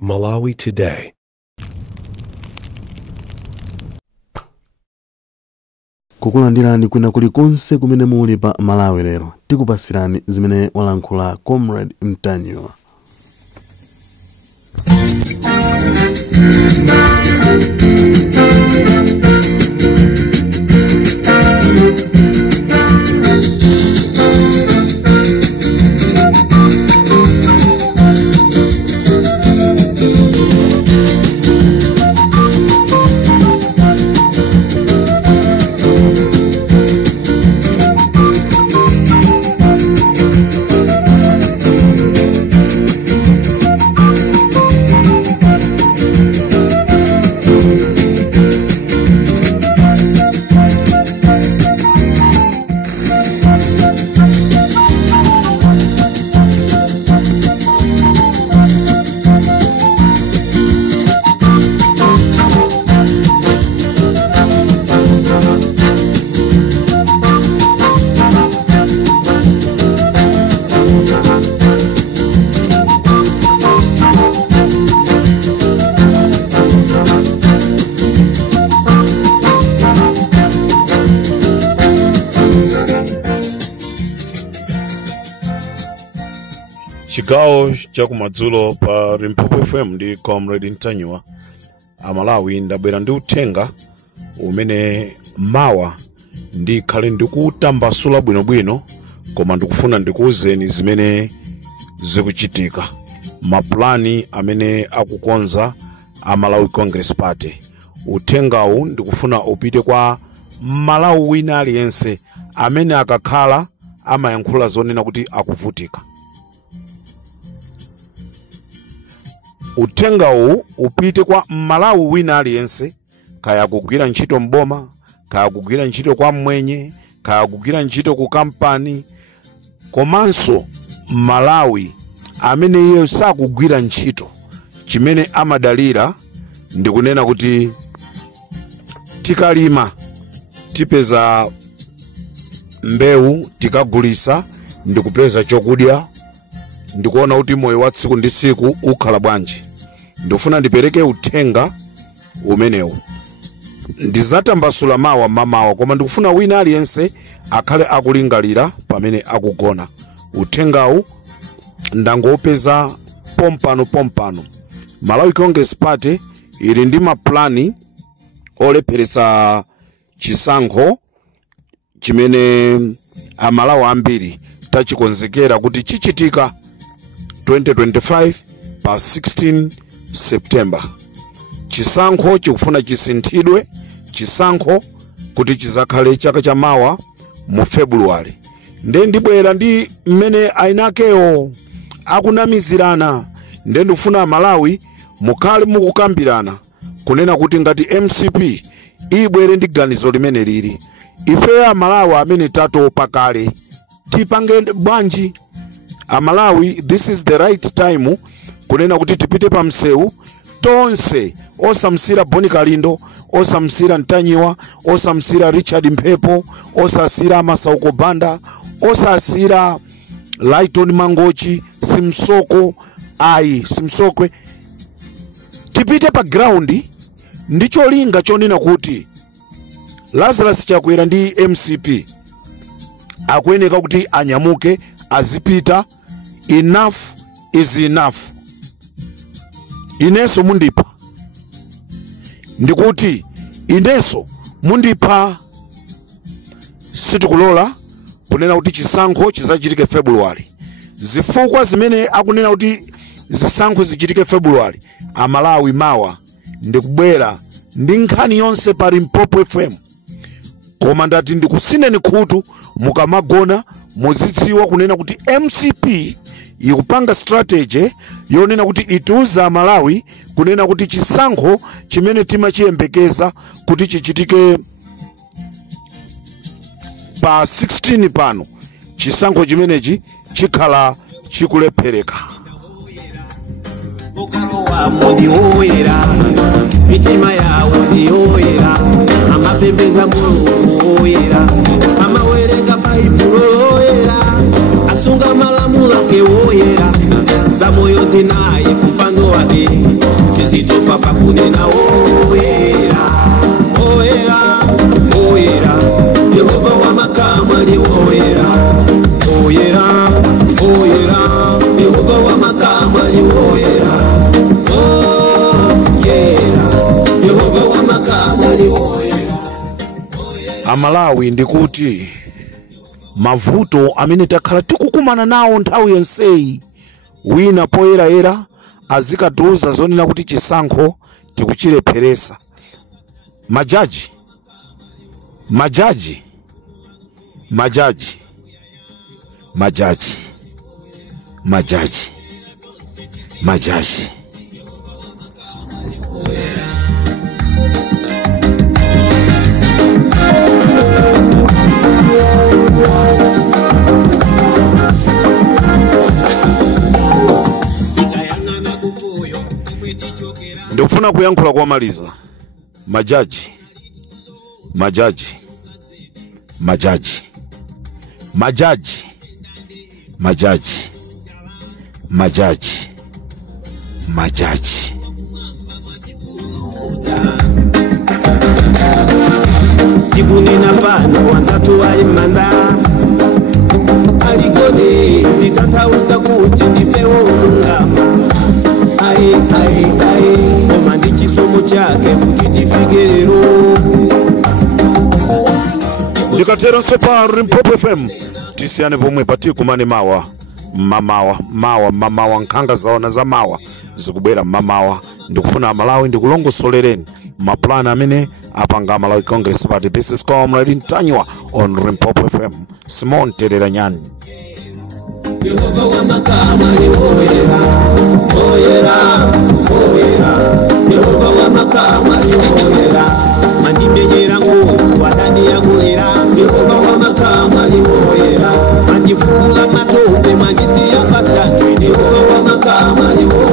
Malawi Today. Kukulandirani kwina kulikonse kumene muli pa Malawi lero. Tikupasirani zimene walankhula Comrade Mtanyiwa. Chigawo chakumadzulo pa Limpopo FM ndi Comrade Mtanyiwa. Amalawi ndabwera ndi uthenga umene mawa ndikhale ndikutambasula bwinobwino, koma ndikufuna ndikuwuzeni zimene zikuchitika. Maplani amene akukonza Malawi Congress Party. Uthengawu ndikufuna upite kwa Malawi wina aliyense amene akakhala amayankhula zonena kuti akuvutika. Uthengawu upite kwa Malawi wina aliyense, kaya kugwira ntchito mboma, kaya kugwira ntchito kwa mwenye, kaya kugwira ntchito ku kampani, komanso Malawi amene iye sakugwira ntchito. Chimene amadalira ndikunena kuti tikalima tipeza mbewu, tikagulisa ndikupeza chokudya, ndikuona kuti moyo wa tsiku ndi tsiku ukhala bwanji. Ndifuna ndipereke uthenga umenewu. Ndizatambasula mawa mamawa, koma ndikufuna wina aliyense akhale akulingalira pamene akugona. Uthengawu ndangopeza pompano. Malawi Congress Party ili ndi maplani olepheretsa chisankho chimene amalawi ambiri tachikonzekera kuti chichitika 2025 pa 16 September. Chisankho chikufuna chisinthidwe, chisankho kuti chizakhale chaka cha mawa mu February. Ndibwera ndi mmene ainakewo akunamizirana. Ndifuna Malawi mukhale mukukambirana kunena kuti ngati MCP ibwere ndi ganizo limene lili. Ife Amalawi amene tatopa kale tipange bwanji. Amalawi, this is the right time kunena kuti tipite pa msewu tonse, osamsira Boni Kalindo, osamsira Mtanyiwa, osamsira Richard Mphepo, osasira Masauko Banda, osasira Lighton Mangochi, Simsokwe. Tipite pa ground, ndicho linga chonena kuti Lazarus Chakwera ndi MCP akuyeneka kuti anyamuke azipita. Enough is enough. Ineso mundipa. Ndikuti ineso mundipa. Situkulola kunena kuti chisankho chizachitike February. Zifukwa zimene akunena kuti zisankho zichitike February, Amalawi mawa ndikubwera ndi nkhani yonse pa Limpopo FM. Koma ndati ndikusineni khutu mukamagona muzidziwa kunena kuti MCP ikupanga strategy yonena kuti itiuza Malawi kunena kuti chisankho chimene timachiyembekeza kuti chichitike pa 16 pano, chisankho chimenechi chikhala chikulephereka. Okalowa mudi oyera, mitima yawo ndi oyera, amapembeza Mulungu oyera, amawerenga Baibulo oyera, asunga malamulo ake oyera, zamoyo zinaye kupando wake. zitopa pakunena oyera oyera oyera Yehova wa makamu ali oyera oyera oyera Yehova wa makamu ali oyera oyera Yehova wa makamu ali oyera. Amalawi ndikuti mavuto amene takhala tikukumana nawo nthawi yonseyi wina poyerayera azikatiuza zonena kuti chisankho tikuchilepheresa. Majaji majaji majaji majaji majaji majaji ndikufuna kuyankhula kwamaliza. Majaji majaji majaji majaji majaji majaji majaji Tikunena pano wanzatu wa imanda aligode zitantauza kuti ndifewo ulungama ai ai ai koma ndi chisomo chake kuti tifike lero. ndikateronso pa Limpopo FM tisiyane pomwe patikumane mawa mamawa nkhanga zaona za mawa zikubwera mamawa. Ndikufuna Amalawi ndikulongosolereni mapulani amene apanga Malawi Congress Party. This is Comrade Ntanywa on Limpopo FM. Simon Terera Nyani. Yehova wa makamu ali oyera oyera oyera Yehova wa makamu ali oyera mandimenyera ngungu wadani yagulira Yehova wa makamu ali oyera mandifula matope mandisiya patatu Yehova wa makamu ali oyera